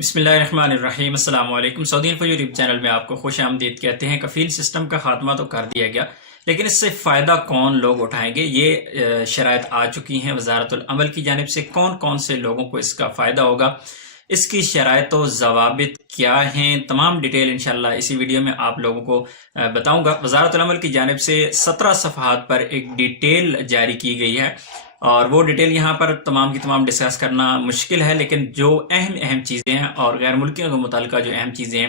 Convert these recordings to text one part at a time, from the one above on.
بسم اللہ الرحمن الرحیم۔ السلام علیکم۔ سعودی انفو یوٹیوب چینل میں آپ کو خوش آمدید کہتے ہیں۔ کفیل سسٹم کا خاتمہ تو کر دیا گیا، لیکن اس سے فائدہ کون لوگ اٹھائیں گے؟ یہ شرائط آ چکی ہیں وزارت العمل کی جانب سے۔ کون کون سے لوگوں کو اس کا فائدہ ہوگا، اس کی شرائط و ضوابط کیا ہیں، تمام ڈیٹیل انشاءاللہ اسی ویڈیو میں آپ لوگوں کو بتاؤں گا۔ وزارت العمل کی جانب سے 17 صفحات پر ایک ڈیٹیل جاری کی گئی ہے، اور وہ ڈیٹیل یہاں پر تمام کی تمام ڈسکس کرنا مشکل ہے، لیکن جو اہم چیزیں ہیں اور غیر ملکیوں کے متعلقہ جو اہم چیزیں ہیں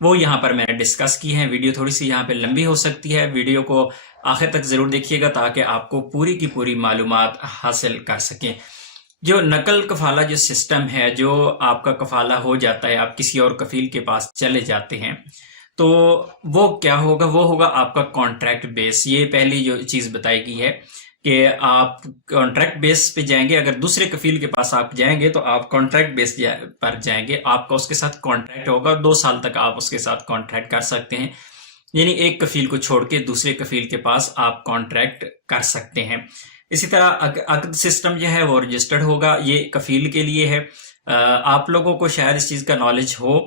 وہ یہاں پر میں نے ڈسکس کی ہیں۔ ویڈیو تھوڑی سی یہاں پہ لمبی ہو سکتی ہے، ویڈیو کو آخر تک ضرور دیکھیے گا تاکہ آپ کو پوری کی پوری معلومات حاصل کر سکیں۔ جو نقل کفالہ جو سسٹم ہے، جو آپ کا کفالہ ہو جاتا ہے، آپ کسی اور کفیل کے پاس چلے جاتے ہیں، تو وہ کیا ہوگا؟ وہ ہوگا آپ کا کانٹریکٹ بیس۔ یہ پہلی جو چیز بتائی گئی ہے کہ آپ کانٹریکٹ بیس پہ جائیں گے۔ اگر دوسرے کفیل کے پاس آپ جائیں گے تو آپ کانٹریکٹ بیس پر جائیں گے، آپ کا اس کے ساتھ کانٹریکٹ ہوگا، 2 سال تک آپ اس کے ساتھ کانٹریکٹ کر سکتے ہیں، یعنی ایک کفیل کو چھوڑ کے دوسرے کفیل کے پاس آپ کانٹریکٹ کر سکتے ہیں۔ اسی طرح عقد سسٹم جو ہے وہ رجسٹرڈ ہوگا، یہ کفیل کے لیے ہے۔ آپ لوگوں کو شاید اس چیز کا نالج ہو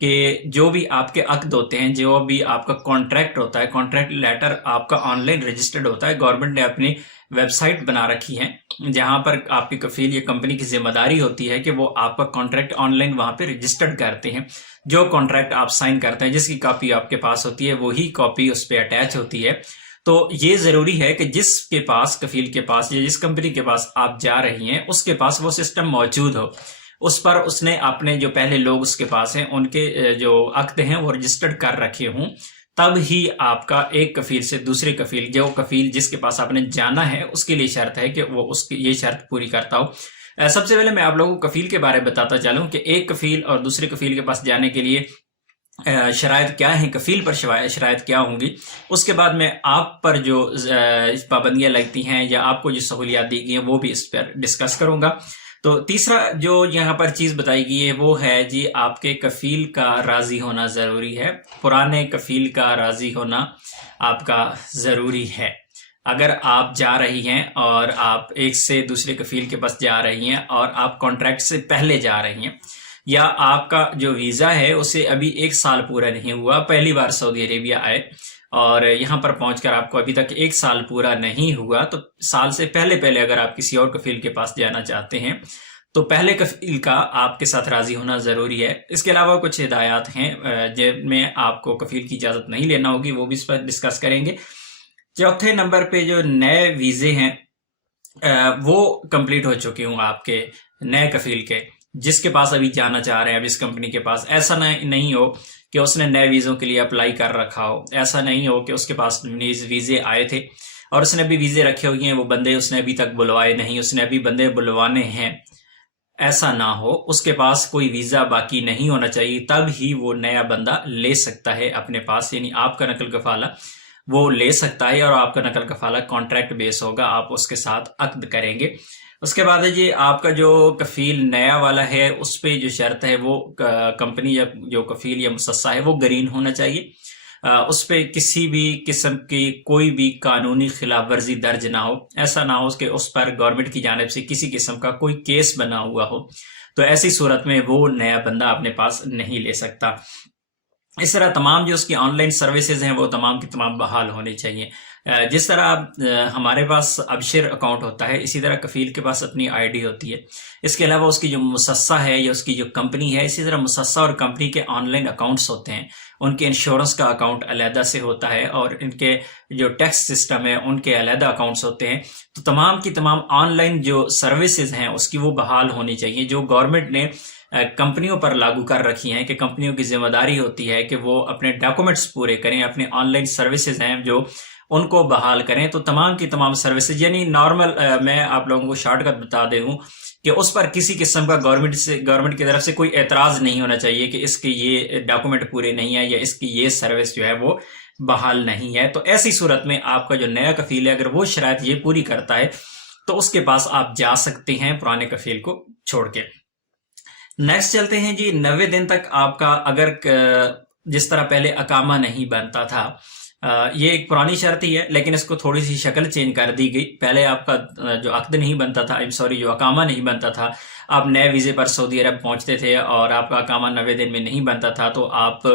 کہ جو بھی آپ کے عقد ہوتے ہیں، جو بھی آپ کا کانٹریکٹ ہوتا ہے، کانٹریکٹ لیٹر آپ کا آن لائن رجسٹرڈ ہوتا ہے۔ گورنمنٹ نے اپنی ویب سائٹ بنا رکھی ہے جہاں پر آپ کی کفیل یا کمپنی کی ذمہ داری ہوتی ہے کہ وہ آپ کا کانٹریکٹ آن لائن وہاں پہ رجسٹرڈ کرتے ہیں۔ جو کانٹریکٹ آپ سائن کرتے ہیں، جس کی کاپی آپ کے پاس ہوتی ہے، وہی کاپی اس پہ اٹیچ ہوتی ہے۔ تو یہ ضروری ہے کہ جس کے پاس کفیل کے پاس یا جس کمپنی کے پاس آپ جا رہی ہیں اس کے پاس وہ سسٹم موجود ہو، اس پر اس نے اپنے جو پہلے لوگ اس کے پاس ہیں ان کے جو عقد ہیں وہ رجسٹرڈ کر رکھے ہوں، تب ہی آپ کا ایک کفیل سے دوسرے کفیل، جو کفیل جس کے پاس آپ نے جانا ہے اس کے لیے شرط ہے کہ وہ اس کی یہ شرط پوری کرتا ہو۔ سب سے پہلے میں آپ لوگوں کو کفیل کے بارے میں بتاتا چلوں کہ ایک کفیل اور دوسرے کفیل کے پاس جانے کے لیے شرائط کیا ہیں، کفیل پر شرائط کیا ہوں گی، اس کے بعد میں آپ پر جو پابندیاں لگتی ہیں یا آپ کو جو سہولیات دی گئی ہیں وہ بھی اس پر ڈسکس کروں گا۔ تو تیسرا جو یہاں پر چیز بتائی گئی ہے وہ ہے جی آپ کے کفیل کا راضی ہونا ضروری ہے۔ پرانے کفیل کا راضی ہونا آپ کا ضروری ہے۔ اگر آپ جا رہی ہیں اور آپ ایک سے دوسرے کفیل کے پاس جا رہی ہیں اور آپ کانٹریکٹ سے پہلے جا رہی ہیں، یا آپ کا جو ویزا ہے اسے ابھی 1 سال پورا نہیں ہوا، پہلی بار سعودی عربیہ آئے اور یہاں پر پہنچ کر آپ کو ابھی تک 1 سال پورا نہیں ہوا، تو سال سے پہلے اگر آپ کسی اور کفیل کے پاس جانا چاہتے ہیں تو پہلے کفیل کا آپ کے ساتھ راضی ہونا ضروری ہے۔ اس کے علاوہ کچھ ہدایات ہیں جن میں آپ کو کفیل کی اجازت نہیں لینا ہوگی، وہ بھی اس پر ڈسکس کریں گے۔ چوتھے نمبر پہ جو نئے ویزے ہیں وہ کمپلیٹ ہو چکے ہوں آپ کے نئے کفیل کے، جس کے پاس ابھی جانا چاہ رہے ہیں اب اس کمپنی کے پاس۔ ایسا نہیں ہو کہ اس نے نئے ویزوں کے لیے اپلائی کر رکھا ہو، ایسا نہیں ہو کہ اس کے پاس ویزے آئے تھے اور اس نے ابھی ویزے رکھے ہوئے ہیں، وہ بندے اس نے ابھی تک بلوائے نہیں، اس نے ابھی بندے بلوانے ہیں، ایسا نہ ہو۔ اس کے پاس کوئی ویزا باقی نہیں ہونا چاہیے، تب ہی وہ نیا بندہ لے سکتا ہے اپنے پاس، یعنی آپ کا نقل کفالہ وہ لے سکتا ہے، اور آپ کا نقل کفالہ کانٹریکٹ بیس ہوگا، آپ اس کے ساتھ عقد کریں گے۔ اس کے بعد ہے جی آپ کا جو کفیل نیا والا ہے اس پہ جو شرط ہے وہ کمپنی یا جو کفیل یا مصصہ ہے وہ گرین ہونا چاہیے، اس پہ کسی بھی قسم کی کوئی بھی قانونی خلاف ورزی درج نہ ہو، ایسا نہ ہو کہ اس پر گورنمنٹ کی جانب سے کسی قسم کا کوئی کیس بنا ہوا ہو، تو ایسی صورت میں وہ نیا بندہ اپنے پاس نہیں لے سکتا۔ اس طرح تمام جو اس کی آن لائن سروسز ہیں وہ تمام کی تمام بحال ہونی چاہیے۔ جس طرح ہمارے پاس ابشر اکاؤنٹ ہوتا ہے، اسی طرح کفیل کے پاس اپنی آئی ڈی ہوتی ہے۔ اس کے علاوہ اس کی جو مصصہ ہے یا اس کی جو کمپنی ہے، اسی طرح مصصہ اور کمپنی کے آن لائن اکاؤنٹس ہوتے ہیں، ان کے انشورنس کا اکاؤنٹ علیحدہ سے ہوتا ہے، اور ان کے جو ٹیکس سسٹم ہے ان کے علیحدہ اکاؤنٹس ہوتے ہیں۔ تو تمام کی تمام آن لائن جو سروسز ہیں اس کی وہ بحال ہونی چاہیے، جو گورنمنٹ نے کمپنیوں پر لاگو کر رکھی ہیں کہ کمپنیوں کی ذمہ داری ہوتی ہے کہ وہ اپنے ڈاکومنٹس پورے کریں، اپنے آن لائن سروسز ہیں جو ان کو بحال کریں۔ تو تمام کی تمام سروسز، یعنی نارمل میں آپ لوگوں کو شارٹ کٹ بتا دے دوں کہ اس پر کسی قسم کا گورنمنٹ کی طرف سے کوئی اعتراض نہیں ہونا چاہیے کہ اس کے یہ ڈاکومنٹ پورے نہیں ہے یا اس کی یہ سروس جو ہے وہ بحال نہیں ہے۔ تو ایسی صورت میں آپ کا جو نیا کفیل ہے اگر وہ شرائط یہ پوری کرتا ہے تو اس کے پاس آپ جا سکتے ہیں پرانے کفیل کو چھوڑ کے۔ نیکسٹ چلتے ہیں جی 90 دن تک آپ کا اگر جس طرح پہلے اقامہ نہیں بنتا تھا، یہ ایک پرانی شرط ہی ہے لیکن اس کو تھوڑی سی شکل چینج کر دی گئی۔ پہلے آپ کا جو عقد نہیں بنتا تھا، جو اقامہ نہیں بنتا تھا، آپ نئے ویزے پر سعودی عرب پہنچتے تھے اور آپ کا اقامہ 90 دن میں نہیں بنتا تھا تو آپ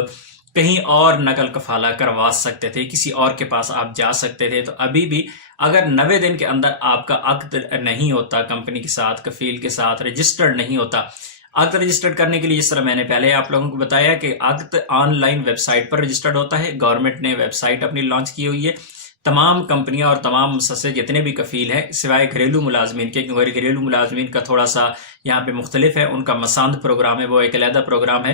کہیں اور نقل کفالہ کروا سکتے تھے، کسی اور کے پاس آپ جا سکتے تھے۔ تو ابھی بھی اگر 90 دن کے اندر آپ کا عقد نہیں ہوتا، کمپنی کے ساتھ، کفیل کے ساتھ رجسٹرڈ نہیں ہوتا، عقد رجسٹرڈ کرنے کے لیے جس طرح میں نے پہلے آپ لوگوں کو بتایا کہ عقد آن لائن ویب سائٹ پر رجسٹرڈ ہوتا ہے، گورنمنٹ نے ویب سائٹ اپنی لانچ کی ہوئی ہے۔ تمام کمپنیاں اور تمام مؤسسے جتنے بھی کفیل ہیں سوائے گھریلو ملازمین کے، کیونکہ گھریلو ملازمین کا تھوڑا سا یہاں پہ مختلف ہے، ان کا مساند پروگرام ہے، وہ ایک علیحدہ پروگرام ہے۔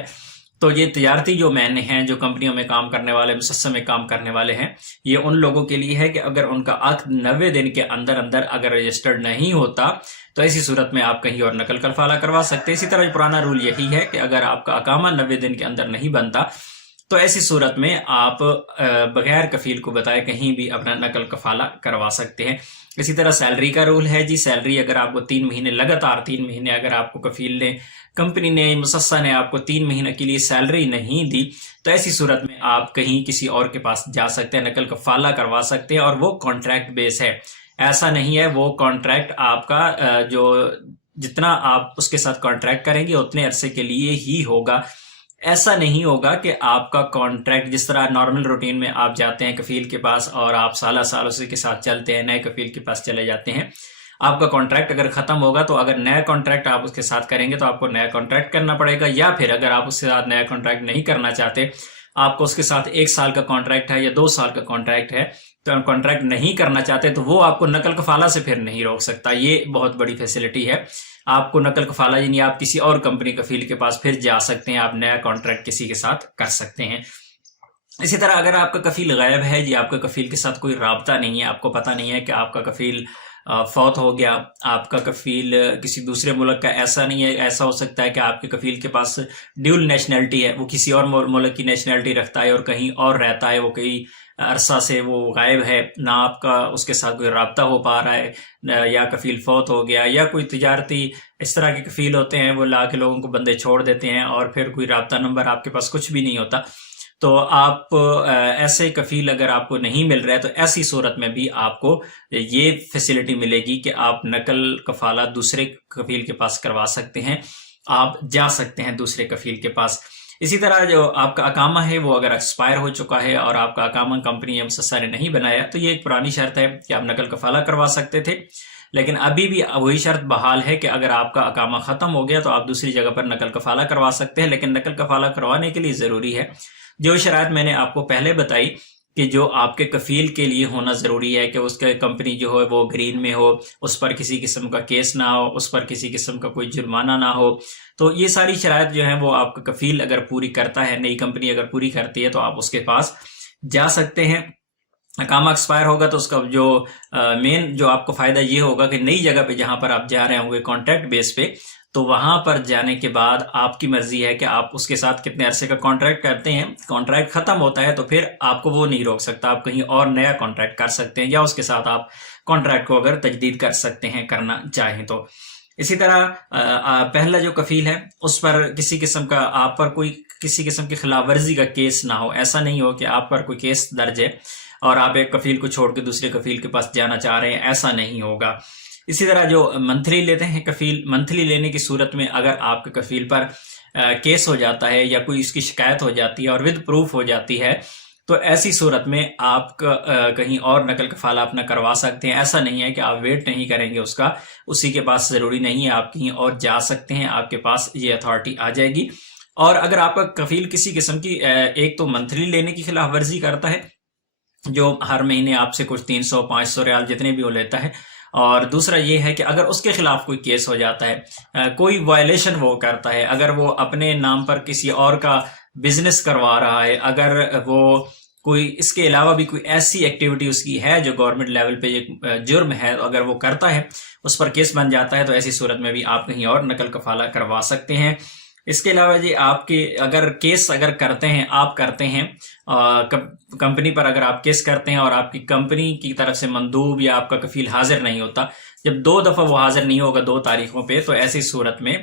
تو یہ تجارتی جو مین ہیں، جو کمپنیوں میں کام کرنے والے، مؤسسے میں کام کرنے والے ہیں، یہ ان لوگوں کے لیے ہے کہ اگر ان کا عقد 90 دن کے اندر اگر رجسٹرڈ نہیں ہوتا تو ایسی صورت میں آپ کہیں اور نقل کفالہ کروا سکتے ہیں۔ اسی طرح پرانا رول یہی ہے کہ اگر آپ کا اقامہ 90 دن کے اندر نہیں بنتا تو ایسی صورت میں آپ بغیر کفیل کو بتائے کہیں بھی اپنا نقل کفالہ کروا سکتے ہیں۔ اسی طرح سیلری کا رول ہے جی، سیلری اگر آپ کو 3 مہینے لگاتار 3 مہینے اگر آپ کو کفیل نے، کمپنی نے، مؤسسہ نے آپ کو 3 مہینے کے لیے سیلری نہیں دی تو ایسی صورت میں آپ کہیں کسی اور کے پاس جا سکتے ہیں، نقل کفالہ کروا سکتے ہیں، اور وہ کانٹریکٹ بیس ہے، ایسا نہیں ہے وہ کانٹریکٹ آپ کا جو جتنا آپ اس کے ساتھ کانٹریکٹ کریں گے اتنے عرصے کے لیے ہی ہوگا۔ ایسا نہیں ہوگا کہ آپ کا کانٹریکٹ جس طرح نارمل روٹین میں آپ جاتے ہیں کفیل کے پاس اور آپ سالہ سال اسی کے ساتھ چلتے ہیں، نئے کفیل کے پاس چلے جاتے ہیں، آپ کا کانٹریکٹ اگر ختم ہوگا تو اگر نیا کانٹریکٹ آپ اس کے ساتھ کریں گے تو آپ کو نیا کانٹریکٹ کرنا پڑے گا، یا پھر اگر آپ اس کے ساتھ نیا کانٹریکٹ نہیں کرنا چاہتے، آپ کو اس کے ساتھ 1 سال کا کانٹریکٹ ہے یا 2 سال کا کانٹریکٹ ہے تو کانٹریکٹ نہیں کرنا چاہتے تو وہ آپ کو نقل کفالہ سے پھر نہیں روک سکتا۔ یہ بہت بڑی فیسلٹی ہے، آپ کو نقل کفالہ یعنی آپ کسی اور کمپنی کفیل کے پاس پھر جا سکتے ہیں، آپ نیا کانٹریکٹ کسی کے ساتھ کر سکتے ہیں۔ اسی طرح اگر آپ کا کفیل غائب ہے جی، آپ کا کفیل کے ساتھ کوئی رابطہ نہیں ہے، آپ کو پتہ نہیں ہے کہ آپ کا کفیل فوت ہو گیا، آپ کا کفیل کسی دوسرے ملک کا، ایسا نہیں ہے، ایسا ہو سکتا ہے کہ آپ کے کفیل کے پاس ڈیول نیشنلٹی ہے، وہ کسی اور ملک کی نیشنلٹی رکھتا ہے اور کہیں اور رہتا ہے، وہ کئی عرصہ سے وہ غائب ہے، نہ آپ کا اس کے ساتھ کوئی رابطہ ہو پا رہا ہے، یا کفیل فوت ہو گیا، یا کوئی تجارتی اس طرح کے کفیل ہوتے ہیں وہ لا کے لوگوں کو بندے چھوڑ دیتے ہیں اور پھر کوئی رابطہ نمبر آپ کے پاس کچھ بھی نہیں ہوتا، تو آپ ایسے کفیل اگر آپ کو نہیں مل رہا ہے تو ایسی صورت میں بھی آپ کو یہ فیسلٹی ملے گی کہ آپ نقل کفالہ دوسرے کفیل کے پاس کروا سکتے ہیں، آپ جا سکتے ہیں دوسرے کفیل کے پاس۔ اسی طرح جو آپ کا اقامہ ہے وہ اگر ایکسپائر ہو چکا ہے اور آپ کا اقامہ کمپنی یا مؤسسہ نے نہیں بنایا تو یہ ایک پرانی شرط ہے کہ آپ نقل کفالہ کروا سکتے تھے، لیکن ابھی بھی وہی شرط بحال ہے کہ اگر آپ کا اقامہ ختم ہو گیا تو آپ دوسری جگہ پر نقل کفالہ کروا سکتے ہیں، لیکن نقل کفالہ کروانے کے لیے ضروری ہے جو شرائط میں نے آپ کو پہلے بتائی کہ جو آپ کے کفیل کے لیے ہونا ضروری ہے کہ اس کے کمپنی جو ہے وہ گرین میں ہو، اس پر کسی قسم کا کیس نہ ہو، اس پر کسی قسم کا کوئی جرمانہ نہ ہو، تو یہ ساری شرائط جو ہیں وہ آپ کا کفیل اگر پوری کرتا ہے، نئی کمپنی اگر پوری کرتی ہے تو آپ اس کے پاس جا سکتے ہیں۔ اقامہ ایکسپائر ہوگا تو اس کا جو مین جو آپ کو فائدہ یہ ہوگا کہ نئی جگہ پہ جہاں پر آپ جا رہے ہوں گے کانٹریکٹ بیس پہ، تو وہاں پر جانے کے بعد آپ کی مرضی ہے کہ آپ اس کے ساتھ کتنے عرصے کا کانٹریکٹ کرتے ہیں، کانٹریکٹ ختم ہوتا ہے تو پھر آپ کو وہ نہیں روک سکتا، آپ کہیں اور نیا کانٹریکٹ کر سکتے ہیں یا اس کے ساتھ آپ کانٹریکٹ کو اگر تجدید کر سکتے ہیں کرنا چاہیں تو۔ اسی طرح پہلا جو کفیل ہے اس پر کسی قسم کا آپ پر کوئی کسی قسم کی خلاف ورزی کا کیس نہ ہو، ایسا نہیں ہو کہ آپ پر کوئی کیس درج ہے اور آپ ایک کفیل کو چھوڑ کے دوسرے کفیل کے پاس جانا چاہ رہے ہیں، ایسا نہیں ہوگا۔ اسی طرح جو منتھلی لیتے ہیں کفیل، منتھلی لینے کی صورت میں اگر آپ کے کفیل پر کیس ہو جاتا ہے یا کوئی اس کی شکایت ہو جاتی ہے اور ود پروف ہو جاتی ہے تو ایسی صورت میں آپ کہیں اور نقل کفالہ اپنا کروا سکتے ہیں، ایسا نہیں ہے کہ آپ ویٹ نہیں کریں گے اس کا، اسی کے پاس ضروری نہیں ہے، آپ کہیں اور جا سکتے ہیں، آپ کے پاس یہ اتھارٹی آ جائے گی۔ اور اگر آپ کا کفیل کسی قسم کی ایک تو منتھلی لینے کی خلاف ورزی کرتا ہے جو ہر مہینے آپ سے کچھ 300 500 ریال جتنے بھی وہ لیتا ہے، اور دوسرا یہ ہے کہ اگر اس کے خلاف کوئی کیس ہو جاتا ہے، کوئی وائلیشن وہ کرتا ہے، اگر وہ اپنے نام پر کسی اور کا بزنس کروا رہا ہے، اگر وہ کوئی اس کے علاوہ بھی کوئی ایسی ایکٹیویٹی اس کی ہے جو گورنمنٹ لیول پہ ایک جرم ہے، اگر وہ کرتا ہے اس پر کیس بن جاتا ہے تو ایسی صورت میں بھی آپ کہیں اور نقل کفالہ کروا سکتے ہیں۔ اس کے علاوہ جی آپ کے اگر کیس اگر کرتے ہیں، آپ کرتے ہیں کمپنی پر، اگر آپ کیس کرتے ہیں اور آپ کی کمپنی کی طرف سے مندوب یا آپ کا کفیل حاضر نہیں ہوتا، جب 2 دفعہ وہ حاضر نہیں ہوگا 2 تاریخوں پہ، تو ایسی صورت میں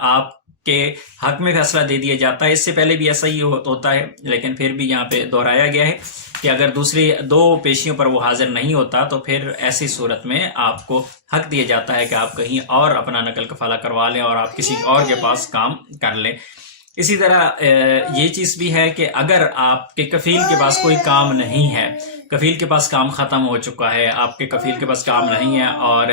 آپ کے حق میں فیصلہ دے دیا جاتا ہے. اس سے پہلے بھی ایسا ہی ہوتا ہے، لیکن پھر بھی یہاں پہ دہرایا گیا ہے کہ اگر دوسری 2 پیشیوں پر وہ حاضر نہیں ہوتا تو پھر ایسی صورت میں آپ کو حق دیا جاتا ہے کہ آپ کہیں اور اپنا نقل کفالہ کروا لیں اور آپ کسی اور کے پاس کام کر لیں. اسی طرح یہ چیز بھی ہے کہ اگر آپ کے کفیل کے پاس کوئی کام نہیں ہے، کفیل کے پاس کام ختم ہو چکا ہے، آپ کے کفیل کے پاس کام نہیں ہے اور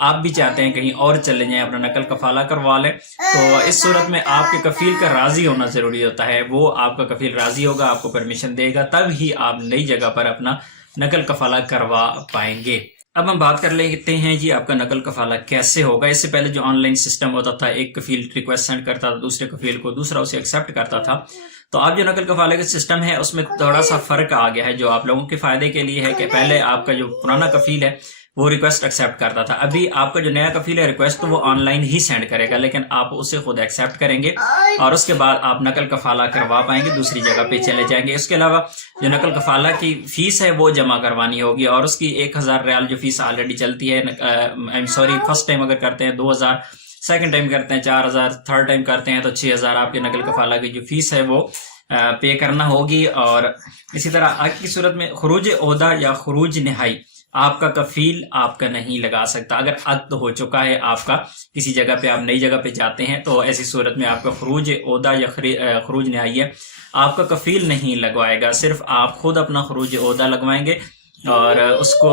آپ بھی چاہتے ہیں کہیں اور چلے جائیں، اپنا نقل کفالہ کروا لیں، تو اس صورت میں آپ کے کفیل کا راضی ہونا ضروری ہوتا ہے. وہ آپ کا کفیل راضی ہوگا، آپ کو پرمیشن دے گا، تب ہی آپ نئی جگہ پر اپنا نقل کفالہ کروا پائیں گے. اب ہم بات کر لیتے ہیں جی آپ کا نقل کفالہ کیسے ہوگا. اس سے پہلے جو آن لائن سسٹم ہوتا تھا، ایک کفیل ریکویسٹ سینڈ کرتا تھا دوسرے کفیل کو، دوسرا اسے ایکسیپٹ کرتا تھا. تو اب جو نقل کفالے کا سسٹم ہے اس میں تھوڑا سا فرق آ گیا ہے، جو آپ لوگوں کے فائدے کے لیے ہے کہ پہلے آپ کا جو پرانا کفیل ہے وہ ریکویسٹ ایکسیپٹ کرتا تھا. ابھی آپ کا جو نیا کفیل ہے ریکویسٹ تو وہ آن لائن ہی سینڈ کرے گا، لیکن آپ اسے خود ایکسیپٹ کریں گے اور اس کے بعد آپ نقل کفالہ کروا پائیں گے، دوسری جگہ پہ چلے جائیں گے. اس کے علاوہ جو نقل کفالہ کی فیس ہے وہ جمع کروانی ہوگی اور اس کی 1000 ریال جو فیس آلریڈی چلتی ہے، فرسٹ ٹائم اگر کرتے ہیں 2000، سیکنڈ ٹائم کرتے ہیں 4000، تھرڈ ٹائم کرتے ہیں تو 6000 آپ کے نقل کفالہ کی جو فیس ہے وہ پے کرنا ہوگی. اور اسی طرح آج کی صورت میں خروج عہدہ یا خروج نہائی آپ کا کفیل آپ کا نہیں لگا سکتا. اگر عقد ہو چکا ہے آپ کا، کسی جگہ پہ آپ نئی جگہ پہ جاتے ہیں، تو ایسی صورت میں آپ کا خروج عہدہ یا خروج نہائی ہے آپ کا کفیل نہیں لگوائے گا، صرف آپ خود اپنا خروج عہدہ لگوائیں گے. اور اس کو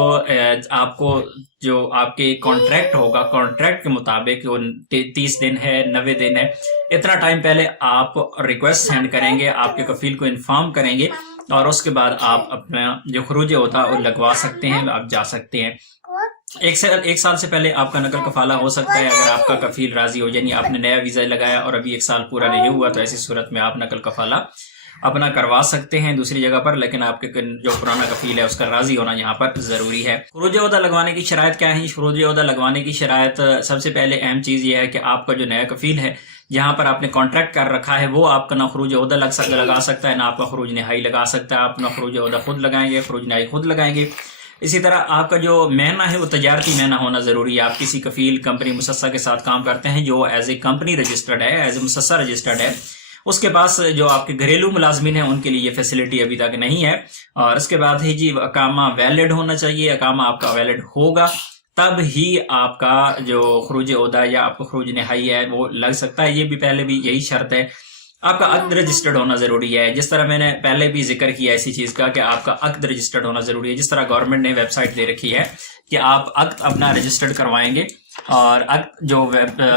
آپ کو جو آپ کے کانٹریکٹ ہوگا، کانٹریکٹ کے مطابق وہ 30 دن ہے، 90 دن ہے، اتنا ٹائم پہلے آپ ریکویسٹ سینڈ کریں گے، آپ کے کفیل کو انفارم کریں گے اور اس کے بعد آپ اپنا جو خروج ہوتا وہ لگوا سکتے ہیں، آپ جا سکتے ہیں. 1 سال سے پہلے آپ کا نقل کفالہ ہو سکتا ہے اگر آپ کا کفیل راضی ہو، یعنی آپ نے نیا ویزا لگایا اور ابھی 1 سال پورا نہیں ہوا، تو ایسی صورت میں آپ نقل کفالہ اپنا کروا سکتے ہیں دوسری جگہ پر، لیکن آپ کے جو پرانا کفیل ہے اس کا راضی ہونا یہاں پر ضروری ہے. خروج عہدہ لگوانے کی شرائط کیا ہے؟ خروج عہدہ لگوانے کی شرائط سب سے پہلے اہم چیز یہ ہے کہ آپ کا جو نیا کفیل ہے جہاں پر آپ نے کانٹریکٹ کر رکھا ہے وہ آپ کا نہ خروج عہدہ لگا سکتا ہے، نہ آپ کا خروج نہائی لگا سکتا ہے. آپ اپنا خروج عہدہ خود لگائیں گے، خروج نہائی خود لگائیں گے. اسی طرح آپ کا جو مہینہ ہے وہ تجارتی مہینہ ہونا ضروری ہے. آپ کسی کفیل کمپنی مسسہ کے ساتھ کام کرتے ہیں جو ایز اے کمپنی رجسٹرڈ ہے، ایز اے مسسہ رجسٹرڈ ہے، اس کے پاس جو آپ کے گھریلو ملازمین ہیں ان کے لیے یہ فیسلٹی ابھی تک نہیں ہے. اور اس کے بعد ہی جی اقامہ ویلڈ ہونا چاہیے. اقامہ آپ کا ویلڈ ہوگا تب ہی آپ کا جو خروج عہدہ یا آپ کا خروج نہائی ہے وہ لگ سکتا ہے. یہ بھی پہلے بھی یہی شرط ہے. آپ کا عقد رجسٹرڈ ہونا ضروری ہے، جس طرح میں نے پہلے بھی ذکر کیا اسی چیز کا کہ آپ کا عقد رجسٹرڈ ہونا ضروری ہے. جس طرح گورنمنٹ نے ویب سائٹ دے رکھی ہے کہ آپ عقد اپنا رجسٹرڈ کروائیں گے، اور عقد جو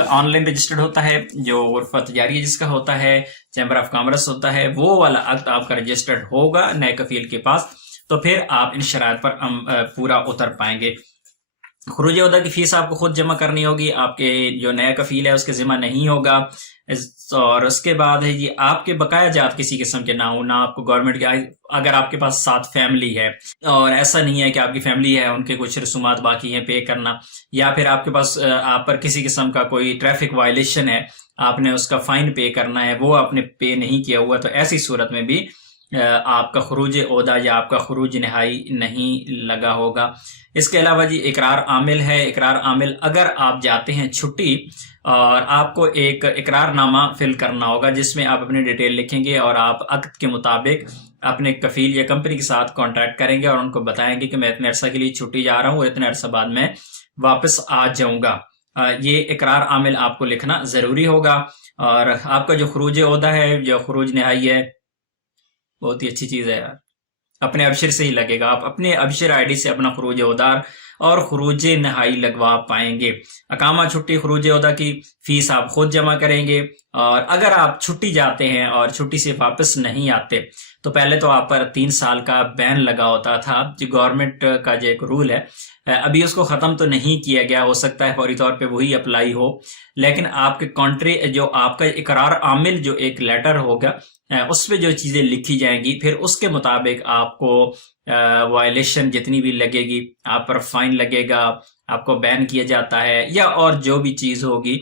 آن لائن رجسٹرڈ ہوتا ہے، جو غرفہ تجاریہ جس کا ہوتا ہے، چیمبر آف کامرس ہوتا ہے، وہ والا عقد آپ کا رجسٹرڈ ہوگا نئے کفیل کے پاس، تو پھر آپ ان شرائط پر پورا اتر پائیں گے. خروج عہدہ کی فیس آپ کو خود جمع کرنی ہوگی، آپ کے جو نیا کفیل ہے اس کے ذمہ نہیں ہوگا. اور اس کے بعد ہے جی آپ کے بقایا جات کسی قسم کے نہ ہو، نہ آپ کو گورنمنٹ کے، اگر آپ کے پاس ساتھ فیملی ہے اور ایسا نہیں ہے کہ آپ کی فیملی ہے ان کے کچھ رسومات باقی ہیں پے کرنا، یا پھر آپ کے پاس آپ پر کسی قسم کا کوئی ٹریفک وائلیشن ہے، آپ نے اس کا فائن پے کرنا ہے، وہ آپ نے پے نہیں کیا ہوا، تو ایسی صورت میں بھی آپ کا خروج عہدہ یا آپ کا خروج نہائی نہیں لگا ہوگا. اس کے علاوہ جی اقرار عامل ہے. اقرار عامل اگر آپ جاتے ہیں چھٹی اور آپ کو ایک اقرار نامہ فل کرنا ہوگا جس میں آپ اپنی ڈیٹیل لکھیں گے اور آپ عقد کے مطابق اپنے کفیل یا کمپنی کے ساتھ کانٹیکٹ کریں گے اور ان کو بتائیں گے کہ میں اتنے عرصہ کے لیے چھٹی جا رہا ہوں اور اتنے عرصہ بعد میں واپس آ جاؤں گا. یہ اقرار عامل آپ کو لکھنا ضروری ہوگا. اور آپ کا جو خروج عہدہ ہے، جو خروج نہائی ہے، بہت ہی اچھی چیز ہے یار، اپنے ابشر سے ہی لگے گا. آپ اپنے ابشر آئی ڈی سے اپنا خروج عہدہ اور خروج نہائی لگوا پائیں گے. اقامہ چھٹی خروج عہدہ کی فیس آپ خود جمع کریں گے. اور اگر آپ چھٹی جاتے ہیں اور چھٹی سے واپس نہیں آتے تو پہلے تو آپ پر 3 سال کا بین لگا ہوتا تھا، جو گورنمنٹ کا جو ایک رول ہے، ابھی اس کو ختم تو نہیں کیا گیا، ہو سکتا ہے فوری طور پہ وہی اپلائی ہو، لیکن آپ کے کنٹری جو آپ کا اقرار عامل جو ایک لیٹر ہوگا اس پہ جو چیزیں لکھی جائیں گی، پھر اس کے مطابق آپ کو وائلیشن جتنی بھی لگے گی، آپ پر فائن لگے گا، آپ کو بین کیا جاتا ہے، یا اور جو بھی چیز ہوگی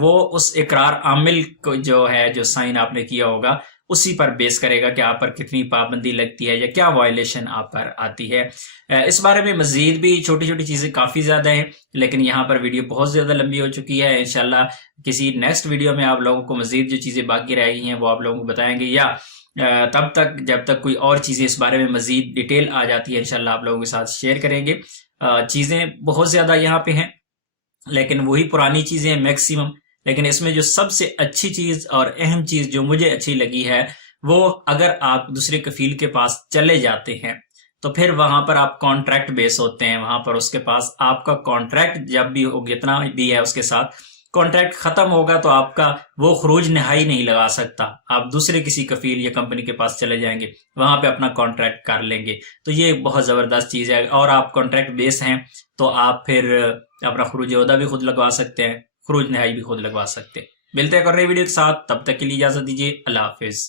وہ اس اقرار عامل کو جو ہے، جو سائن آپ نے کیا ہوگا اسی پر بیس کرے گا کہ آپ پر کتنی پابندی لگتی ہے یا کیا وائلیشن آپ پر آتی ہے۔ اس بارے میں مزید بھی چھوٹی چھوٹی چیزیں کافی زیادہ ہیں، لیکن یہاں پر ویڈیو بہت زیادہ لمبی ہو چکی ہے۔ انشاءاللہ کسی نیکسٹ ویڈیو میں آپ لوگوں کو مزید جو چیزیں باقی رہ گئی ہیں وہ آپ لوگوں کو بتائیں گے، یا تب تک جب تک کوئی اور چیزیں اس بارے میں مزید ڈیٹیل آ جاتی ہے انشاءاللہ آپ لوگوں کے ساتھ شیئر کریں گے۔ چیزیں بہت زیادہ یہاں پہ ہیں، لیکن وہی پرانی چیزیں ہیں میکسیمم، لیکن اس میں جو سب سے اچھی چیز اور اہم چیز جو مجھے اچھی لگی ہے وہ اگر آپ دوسرے کفیل کے پاس چلے جاتے ہیں تو پھر وہاں پر آپ کانٹریکٹ بیس ہوتے ہیں، وہاں پر اس کے پاس آپ کا کانٹریکٹ جب بھی ہو جتنا بھی ہے اس کے ساتھ کانٹریکٹ ختم ہوگا تو آپ کا وہ خروج نہائی نہیں لگا سکتا، آپ دوسرے کسی کفیل یا کمپنی کے پاس چلے جائیں گے، وہاں پہ اپنا کانٹریکٹ کر لیں گے۔ تو یہ بہت زبردست چیز ہے، اور آپ کانٹریکٹ بیس ہیں تو آپ پھر اپنا خروج عہدہ بھی خود لگوا سکتے ہیں، خروج نہائی بھی خود لگوا سکتے ہیں۔ ملتے ہیں ایک اور نئی ویڈیو کے ساتھ، تب تک کے لیے اجازت دیجیے، اللہ حافظ۔